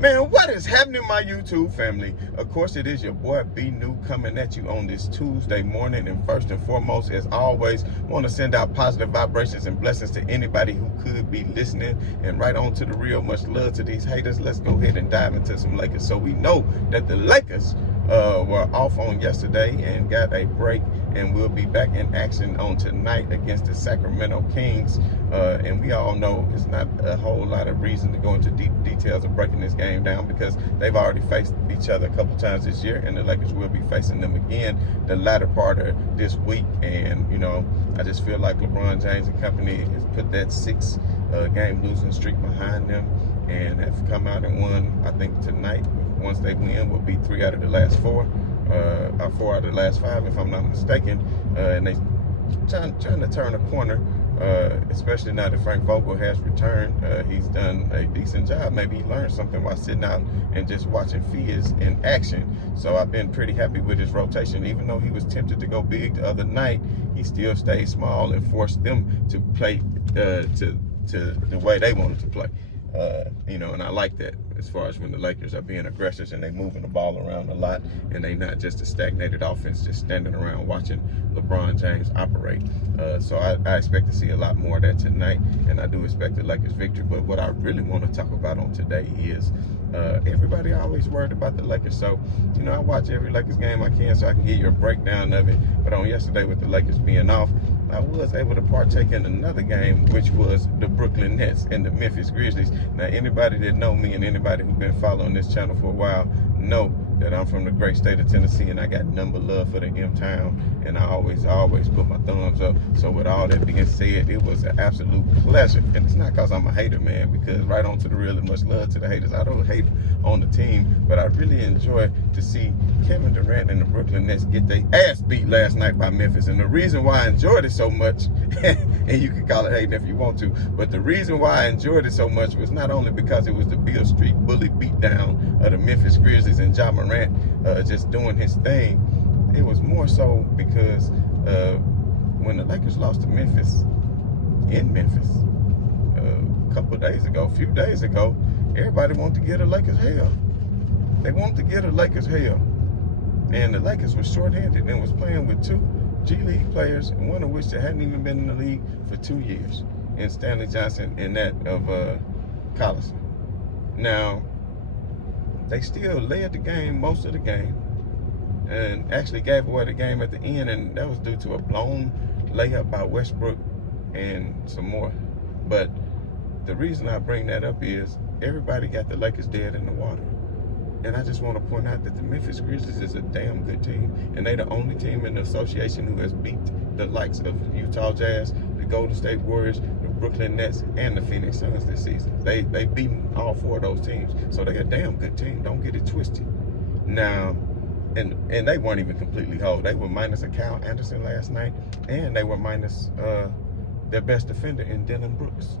Man, what is happening, my YouTube family? Of course, it is your boy B New coming at you on this Tuesday morning. And first and foremost, as always, want to send out positive vibrations and blessings to anybody who could be listening. And right on to the real, much love to these haters. Let's go ahead and dive into some Lakers. So we know that the Lakers were off on yesterday and got a break, and we'll be back in action on tonight against the Sacramento Kings. And we all know it's not a whole lot of reason to go into deep details of breaking this game down, because they've already faced each other a couple times this year, and the Lakers will be facing them again the latter part of this week. And, you know, I just feel like LeBron James and company has put that six-game losing streak behind them and have come out and won. I think tonight, once they win, will be 3 out of the last 4, or 4 out of the last 5, if I'm not mistaken. And they trying to turn a corner, especially now that Frank Vogel has returned. He's done a decent job. Maybe he learned something while sitting out and just watching Fizz in action. So I've been pretty happy with his rotation. Even though he was tempted to go big the other night, he still stayed small and forced them to play to the way they wanted to play. You know, and I like that, as far as when the Lakers are being aggressive and they moving the ball around a lot, and they not just a stagnated offense just standing around watching LeBron James operate. So I expect to see a lot more of that tonight, and I do expect the Lakers victory. But what I really want to talk about on today is everybody always worried about the Lakers. So, you know, I watch every Lakers game I can so I can give you a breakdown of it. But on yesterday, with the Lakers being off, I was able to partake in another game, which was the Brooklyn Nets and the Memphis Grizzlies. Now, anybody that know me and anybody who's been following this channel for a while know that I'm from the great state of Tennessee, and I got number love for the M-Town, and I always put my thumbs up. So with all that being said, it was an absolute pleasure. And it's not because I'm a hater, man, because right on to the real and much love to the haters. I don't hate on the team, but I really enjoy to see Kevin Durant and the Brooklyn Nets get their ass beat last night by Memphis. And the reason why I enjoyed it so much, and you can call it hating if you want to, but the reason why I enjoyed it so much was not only because it was the Beale Street bully beatdown of the Memphis Grizzlies and Ja Morant just doing his thing. It was more so because when the Lakers lost to Memphis, in Memphis, a few days ago, everybody wanted to get the Lakers hell. They wanted to get the Lakers hell. And the Lakers were short-handed and was playing with 2 G League players, one of which that hadn't even been in the league for 2 years, and Stanley Johnson and that of Collison. Now, they still led the game most of the game, and actually gave away the game at the end, and that was due to a blown layup by Westbrook and some more. But the reason I bring that up is everybody got the Lakers dead in the water. And I just want to point out that the Memphis Grizzlies is a damn good team, and they're the only team in the association who has beat the likes of Utah Jazz, the Golden State Warriors, the Brooklyn Nets, and the Phoenix Suns this season. They beaten all 4 of those teams, so they're a damn good team. Don't get it twisted. Now, and they weren't even completely whole. They were minus a Kyle Anderson last night, and they were minus their best defender in Dylan Brooks.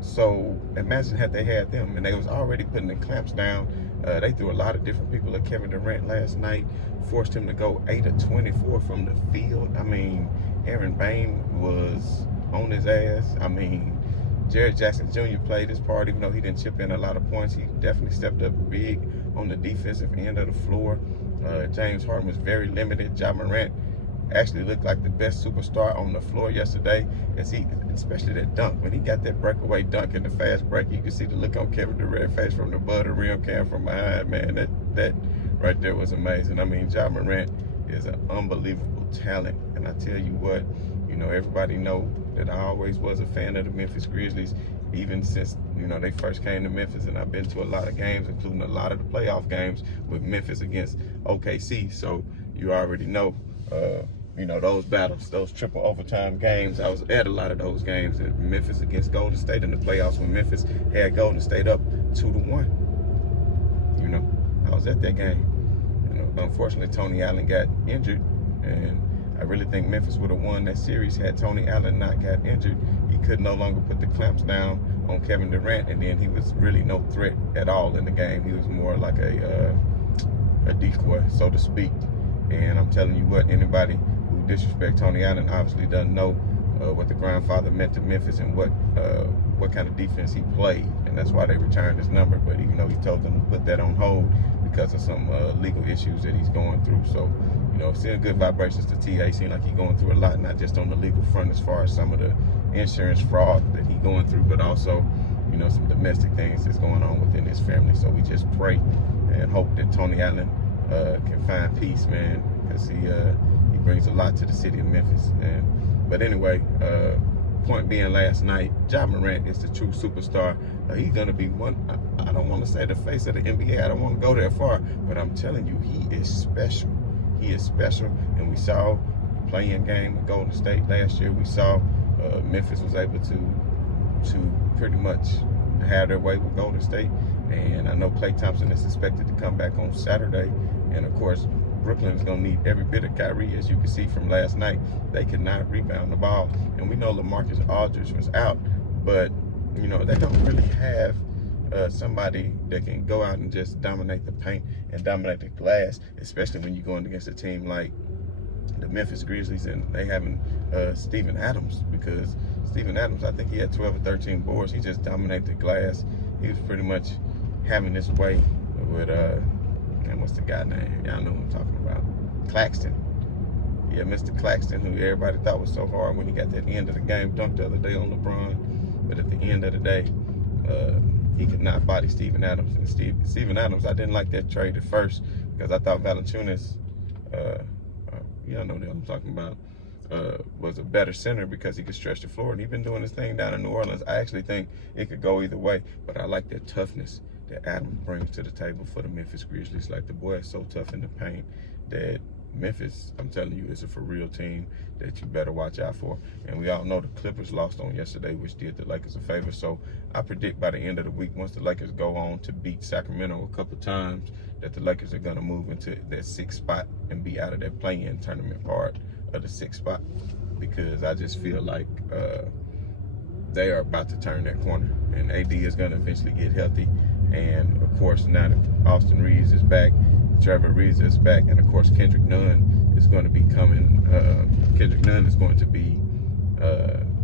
So imagine had they had them, and they was already putting the clamps down. They threw a lot of different people at Kevin Durant last night, forced him to go 8 of 24 from the field. I mean, Aaron Bain was on his ass. I mean, Jared Jackson Jr. played his part, even though he didn't chip in a lot of points. He definitely stepped up big on the defensive end of the floor. James Harden was very limited. Ja Morant actually looked like the best superstar on the floor yesterday, especially that dunk. When he got that breakaway dunk in the fast break, you could see the look on Kevin Durant's face from the above the rim, cam from behind. Man, that right there was amazing. I mean, Ja Morant is an unbelievable talent, and I tell you what, you know, everybody know that I always was a fan of the Memphis Grizzlies, even since, you know, they first came to Memphis, and I've been to a lot of games, including a lot of the playoff games with Memphis against OKC. So you already know, you know, those battles, those triple overtime games. I was at a lot of those games. Memphis against Golden State in the playoffs, when Memphis had Golden State up 2-1. You know, I was at that game. You know, unfortunately, Tony Allen got injured, and I really think Memphis would have won that series had Tony Allen not got injured. He could no longer put the clamps down on Kevin Durant, and then he was really no threat at all in the game. He was more like a decoy, so to speak. And I'm telling you what, anybody disrespect Tony Allen obviously doesn't know what the grandfather meant to Memphis and what what kind of defense he played, and that's why they returned his number. But even though he told them to put that on hold because of some legal issues that he's going through, so seeing good vibrations to TA. Seems like he's going through a lot, not just on the legal front as far as some of the insurance fraud that he's going through, but also some domestic things that's going on within his family. So we just pray and hope that Tony Allen can find peace, man, because he brings a lot to the city of Memphis. But anyway, point being, last night, Ja Morant is the true superstar. He's going to be one, I don't want to say the face of the NBA. I don't want to go that far, but I'm telling you, he is special. He is special, and we saw playing game with Golden State last year. We saw Memphis was able to pretty much have their way with Golden State. And I know Klay Thompson is expected to come back on Saturday. And of course, Brooklyn is going to need every bit of Kyrie. As you can see from last night, they could not rebound the ball. And we know LaMarcus Aldridge was out, but they don't really have somebody that can go out and just dominate the paint and dominate the glass, especially when you're going against a team like the Memphis Grizzlies and they having Steven Adams, because Steven Adams, I think he had 12 or 13 boards. He just dominated the glass. He was pretty much having his way with, and what's the guy name? Y'all know who I'm talking about. Claxton. Yeah, Mr. Claxton, who everybody thought was so hard when he got that end of the game dunk the other day on LeBron. But at the end of the day, he could not body Steven Adams. And Steven Adams, I didn't like that trade at first because I thought Valanciunas, y'all know what I'm talking about, was a better center because he could stretch the floor. And he's been doing his thing down in New Orleans. I actually think it could go either way, but I like that toughness that Adams brings to the table for the Memphis Grizzlies. Like, the boy is so tough in the paint that Memphis, I'm telling you, is a for real team that you better watch out for. And we all know the Clippers lost on yesterday, which did the Lakers a favor. So I predict by the end of the week, once the Lakers go on to beat Sacramento a couple times, that the Lakers are going to move into that 6th spot and be out of that play-in tournament part of the 6th spot, because I just feel like they are about to turn that corner, and AD is going to eventually get healthy. And of course, now that Austin Reeves is back, Trevor Reeves is back, and of course Kendrick Nunn is going to be coming. Kendrick Nunn is going to be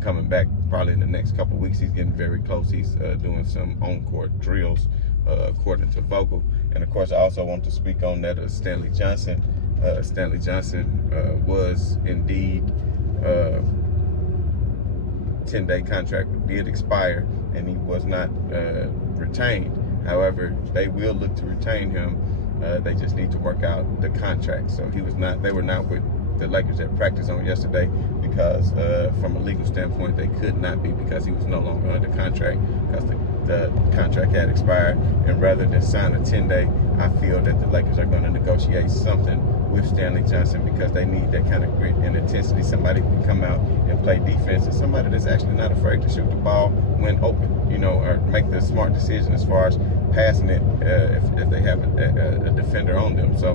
coming back probably in the next couple of weeks. He's getting very close. He's doing some on-court drills, according to Vogel. And of course, I also want to speak on that of Stanley Johnson. Stanley Johnson was indeed 10-day contract did expire, and he was not retained. However, they will look to retain him. They just need to work out the contract. So he was not. They were not with the Lakers at practice on yesterday because, from a legal standpoint, they could not be, because he was no longer under contract because the contract had expired. And rather than sign a 10-day, I feel that the Lakers are going to negotiate something with Stanley Johnson, because they need that kind of grit and intensity. Somebody who can come out and play defense, and somebody that's actually not afraid to shoot the ball when open, or make the smart decision as far as passing it if they have a defender on them. So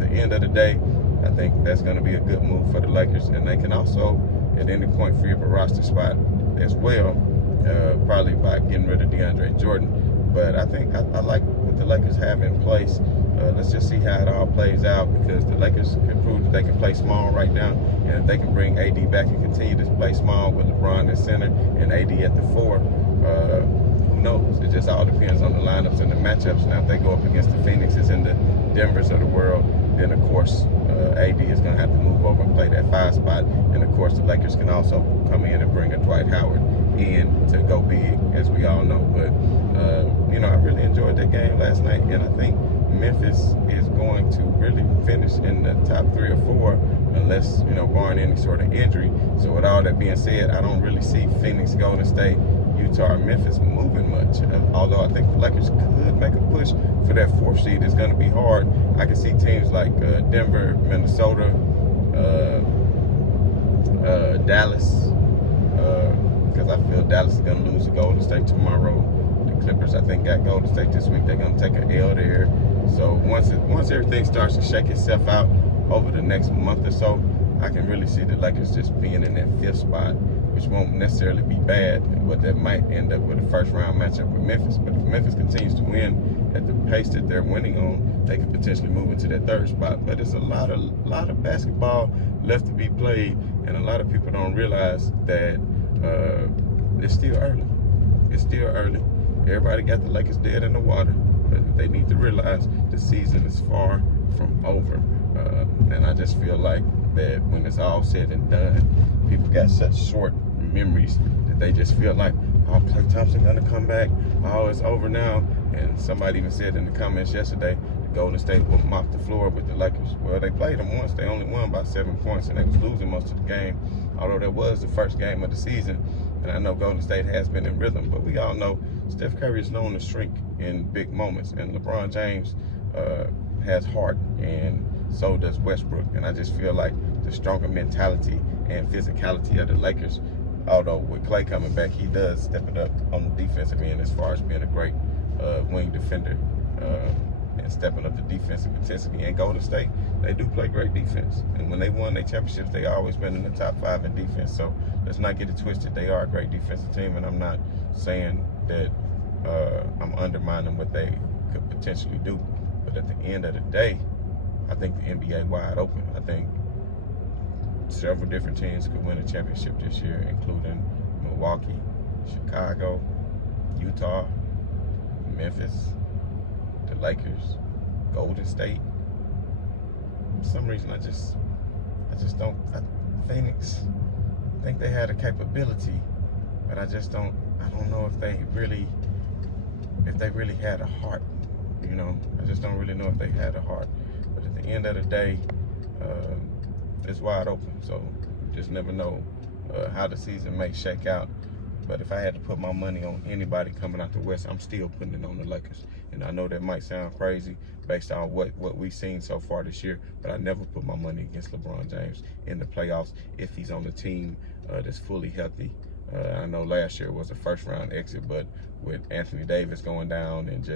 at the end of the day, I think that's going to be a good move for the Lakers, and they can also at any point free up a roster spot as well, probably by getting rid of DeAndre Jordan. But I think I like what the Lakers have in place. Let's just see how it all plays out, because the Lakers can prove that they can play small right now. And if they can bring AD back and continue to play small with LeBron at center and AD at the 4, who knows? It just all depends on the lineups and the matchups. Now, if they go up against the Phoenixes and the Denvers of the world, then of course AD is going to have to move over and play that 5 spot. And of course, the Lakers can also come in and bring a Dwight Howard in to go big, as we all know. But I really enjoyed that game last night, and I think Memphis is going to really finish in the top 3 or 4, unless, barring any sort of injury. So with all that being said, I don't really see Phoenix, Golden State, Utah, or Memphis moving much. Although I think the Lakers could make a push for that 4th seed. It's going to be hard. I can see teams like Denver, Minnesota, Dallas, because I feel Dallas is going to lose to Golden State tomorrow. The Clippers, I think, got Golden State this week. They're going to take an L there. So once everything starts to shake itself out over the next month or so, I can really see the Lakers just being in that 5th spot, which won't necessarily be bad, but that might end up with a first-round matchup with Memphis. But if Memphis continues to win at the pace that they're winning on, they could potentially move into that 3rd spot. But it's a lot of basketball left to be played, and a lot of people don't realize that it's still early. It's still early. Everybody got the Lakers dead in the water, but they need to realize the season is far from over. And I just feel like that when it's all said and done, people got such short memories that they just feel like, oh, Klay Thompson gonna come back. Oh, it's over now. And somebody even said in the comments yesterday, Golden State will mop the floor with the Lakers. Well, they played them once. They only won by 7 points, and they was losing most of the game, although that was the first game of the season. And I know Golden State has been in rhythm, but we all know Steph Curry is known to shrink in big moments, and LeBron James has heart, and so does Westbrook. And I just feel like the stronger mentality and physicality of the Lakers, although with Klay coming back, he does step it up on the defensive end as far as being a great wing defender. And stepping up the defensive intensity. And Golden State, they do play great defense. And when they won their championships, they always been in the top 5 in defense. So let's not get it twisted. They are a great defensive team, and I'm not saying that I'm undermining what they could potentially do. But at the end of the day, I think the NBA wide open. I think several different teams could win a championship this year, including Milwaukee, Chicago, Utah, Memphis, the Lakers, Golden State. For some reason, I just don't. Phoenix, I think they had a capability, but I don't know if they really had a heart. You know, I just don't really know if they had a heart. But at the end of the day, it's wide open. So you just never know how the season may shake out. But if I had to put my money on anybody coming out the West, I'm still putting it on the Lakers. And I know that might sound crazy based on what we've seen so far this year, but I never put my money against LeBron James in the playoffs if he's on the team that's fully healthy. I know last year was a first-round exit, but with Anthony Davis going down and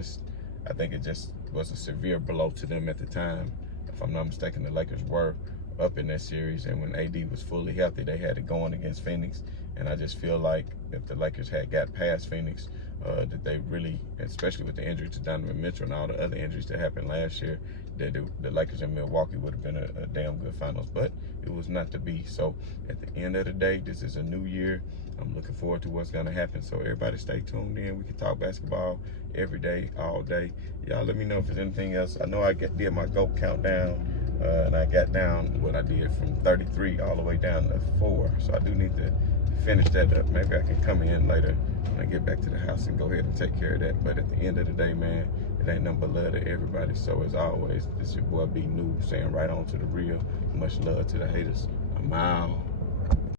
I think it just was a severe blow to them at the time. If I'm not mistaken, the Lakers were up in that series, and when AD was fully healthy, they had it going against Phoenix. And I just feel like if the Lakers had got past Phoenix, that they really, especially with the injury to Donovan Mitchell and all the other injuries that happened last year, that the Lakers in Milwaukee would have been a damn good finals. But it was not to be. So at the end of the day, this is a new year. I'm looking forward to what's going to happen. So everybody stay tuned in. We can talk basketball every day, all day. Y'all let me know if there's anything else. I know I did my GOAT countdown. And I got down what I did from 33 all the way down to 4. So I do need to finish that up. Maybe I can come in later when I get back to the house and go ahead and take care of that. But at the end of the day, man, it ain't nothing but love to everybody. So as always, this your boy B New saying right on to the real. Much love to the haters. I'm out.